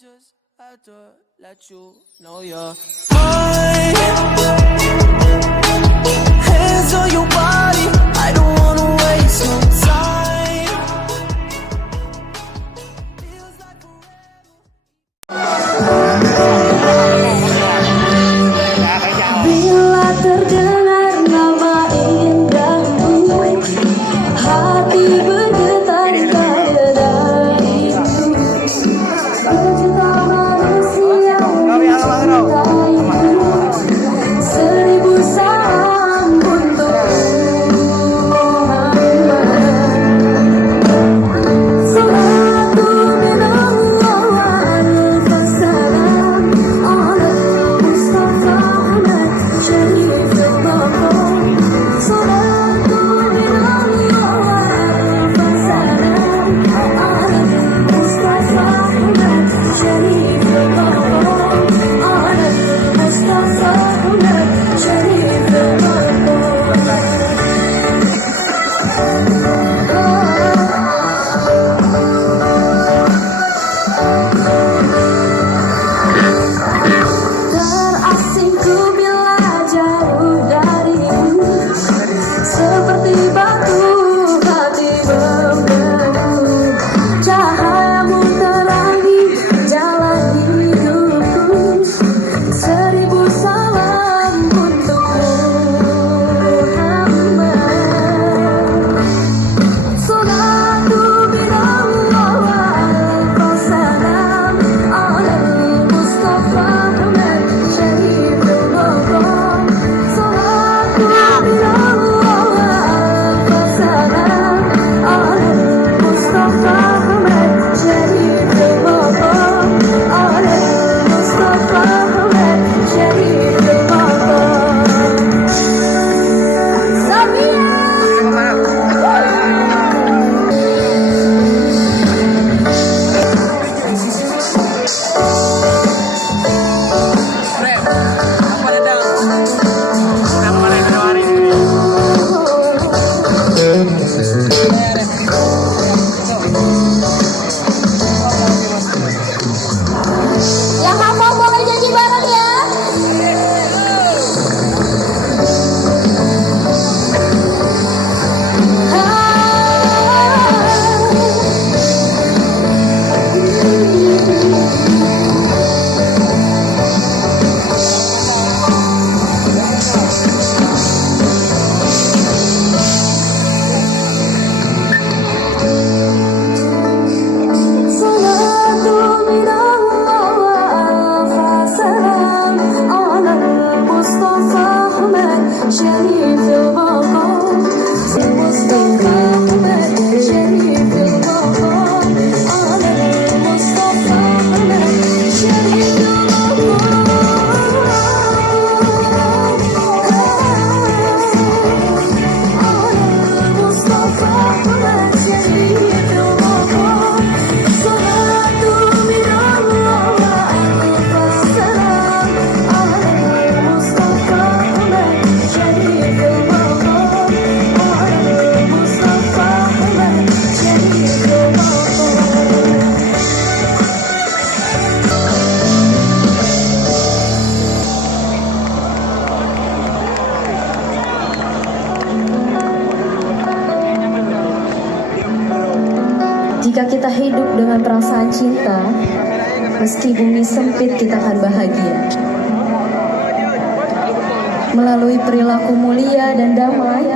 just had to let you know you're mine. Hands on your body, I don't wanna waste no time. Feels like Bila terdengar nama indahmu, hati bergetar karena rindu. Berjuta manusia mencintaimu, seribu salam untukmu Muhammad. Salatu minallah wa alfa salam ala Mustafa Ahmad Syarifil Maqam. Salatu minallah wa alfa salam ala Mustafa Ahmad Syarifil Maqam. Ala Mustafa Ahmad Syarifil Maqam. Terasingku bila jauh darimu, seperti batu hati membelu. Cahayamu terangi jalan hidupku, seribu salam untukmu Muhammad. Salatu minallah wa alfa salam ala Mustafa Ahmad Syarifil Maqam. Salatu minallah wa alfa salam ala Mustafa Ahmad Syarifil Maqam. Ala Mustafa Ahmad Syarifil Maqam. Samia. Yang hafal boleh nyanyi bareng ya. Salatu minallah wa alfa salam ala Mustafa Ahmad Syarifil Maqam. Mustafa Ahmad Syarifil Maqam. Ala Mustafa Ahmad Syarifil Maqam. Ala Mustafa Ahmad Syarifil Maqam. Salatu minallah wa alfa salam ala Mustafa Ahmad Syarifil Maqam. Ala Mustafa Ahmad Syarifil Maqam. Jika kita hidup dengan perasaan cinta, meski bumi sempit kita akan bahagia. Melalui perilaku mulia dan damai,